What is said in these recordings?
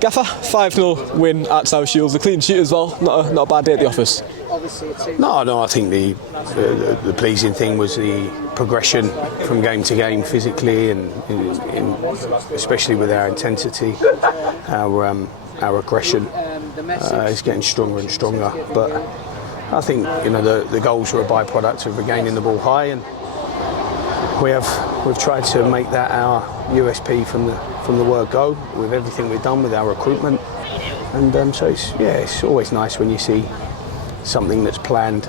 Gaffer, 5-0 win at South Shields, a clean sheet as well, not a bad day at the office. No, I think the pleasing thing was the progression from game to game physically, and especially with our intensity, our aggression is getting stronger and stronger. But I think the goals were a byproduct of regaining the ball high, and we've tried to make that our USP from the word go with everything we've done with our recruitment, and so it's always nice when you see something that's planned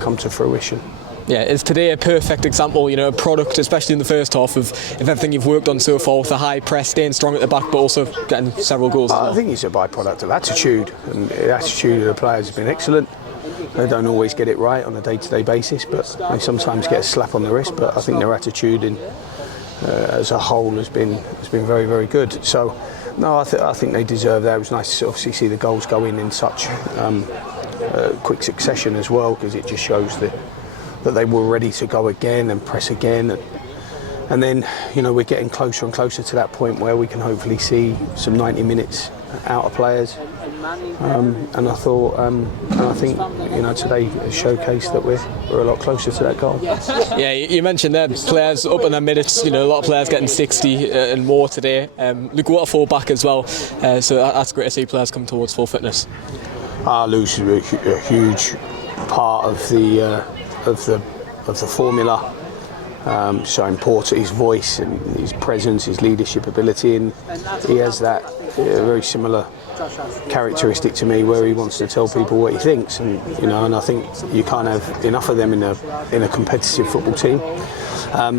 come to fruition. Yeah, is today a perfect example, a product, especially in the first half, of everything you've worked on so far, with the high press, staying strong at the back, but also getting several goals? I think it's a byproduct of attitude, and the attitude of the players has been excellent. They don't always get it right on a day-to-day basis, but they sometimes get a slap on the wrist. But I think their attitude as a whole has been very, very good. So, no, I think they deserve that. It was nice to obviously see the goals go in such quick succession as well, because it just shows that they were ready to go again and press again. And then, we're getting closer and closer to that point where we can hopefully see some 90 minutes out of players. And I thought, and I think, today showcased that we're a lot closer to that goal. Yeah, you mentioned there players up in their minutes. A lot of players getting 60 and more today. Luke Waterfall back as well, so that's great to see players come towards full fitness. Luke's a huge part of the formula. So important, his voice and his presence, his leadership ability, and he has that very similar characteristic to me, where he wants to tell people what he thinks, and I think you can't have enough of them in a competitive football team.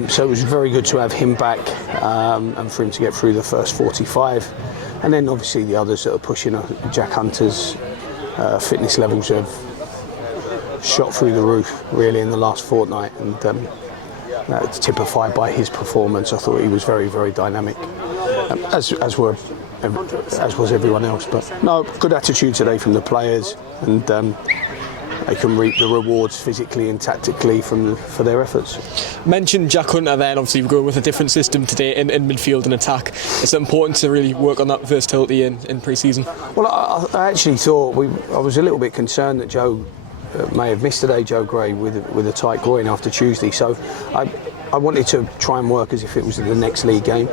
So it was very good to have him back, and for him to get through the first 45, and then obviously the others that are pushing. Jack Hunter's fitness levels have shot through the roof really in the last fortnight, and that's typified by his performance. I thought he was very, very dynamic, as was everyone else. But no, good attitude today from the players, and they can reap the rewards physically and tactically for their efforts. Mentioned Jack Hunter then, obviously we're going with a different system today in midfield and attack. It's important to really work on that versatility in pre-season. Well, I actually thought I was a little bit concerned that Joe may have missed today, Joe Gray, with a tight groin after Tuesday. So I wanted to try and work as if it was the next league game.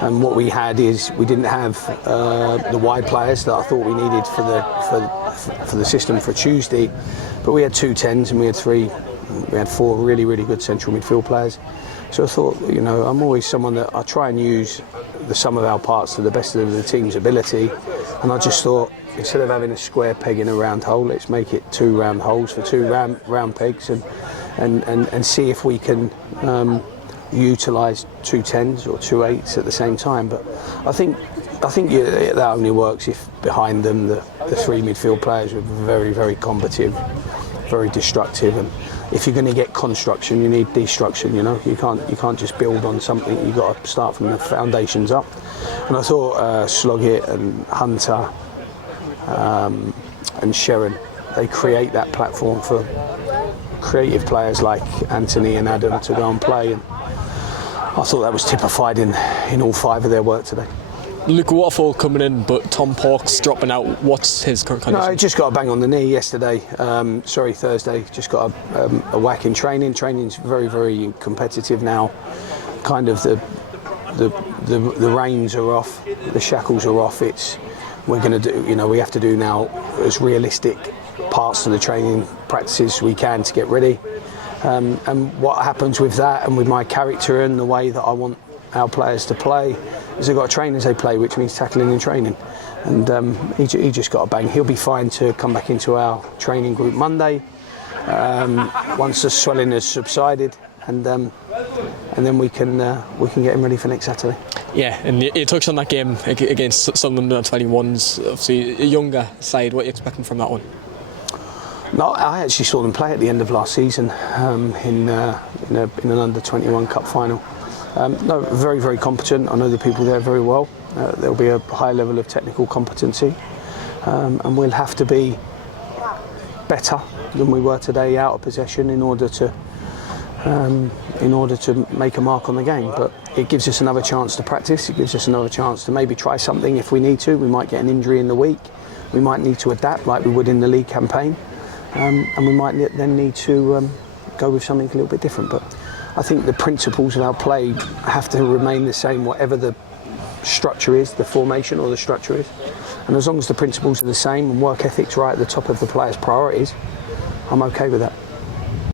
And what we had is we didn't have the wide players that I thought we needed for the system for Tuesday, but we had 2 10s and we had 4 really, really good central midfield players. So I thought, I'm always someone that I try and use the sum of our parts to the best of the team's ability, and I just thought, instead of having a square peg in a round hole, let's make it 2 round holes for 2 round pegs, and see if we can utilise 2 10s or 2 8s at the same time. But I think that only works if behind them the 3 midfield players were very, very combative, very destructive. And if you're going to get construction, you need destruction. You can't just build on something. You've got to start from the foundations up. And I thought Sloggett and Hunter and Sharon, they create that platform for creative players like Anthony and Adam to go and play. And I thought that was typified in all 5 of their work today. Luke Waterfall coming in, but Tom Parks dropping out. What's his current condition? No, he just got a bang on the knee yesterday. Thursday. Just got a whack in training. Training's very, very competitive now. Kind of the reins are off, the shackles are off. We're going to do. We have to do now as realistic parts of the training practices we can to get ready. And what happens with that, and with my character and the way that I want our players to play, is they've got to train as they play, which means tackling and training. And he just got a bang. He'll be fine to come back into our training group Monday once the swelling has subsided, and then we can get him ready for next Saturday. Yeah, and you touched on that game against Sunderland 21s. Obviously, a younger side. What are you expecting from that one? No, I actually saw them play at the end of last season in an under-21 cup final. No, very, very competent. I know the people there very well. There'll be a high level of technical competency, and we'll have to be better than we were today out of possession in order to make a mark on the game. But it gives us another chance to practice. It gives us another chance to maybe try something if we need to. We might get an injury in the week. We might need to adapt like we would in the league campaign, and we might then need to go with something a little bit different. But I think the principles of our play have to remain the same, whatever the structure is, the formation or the structure is. And as long as the principles are the same and work ethic's right at the top of the players' priorities, I'm okay with that.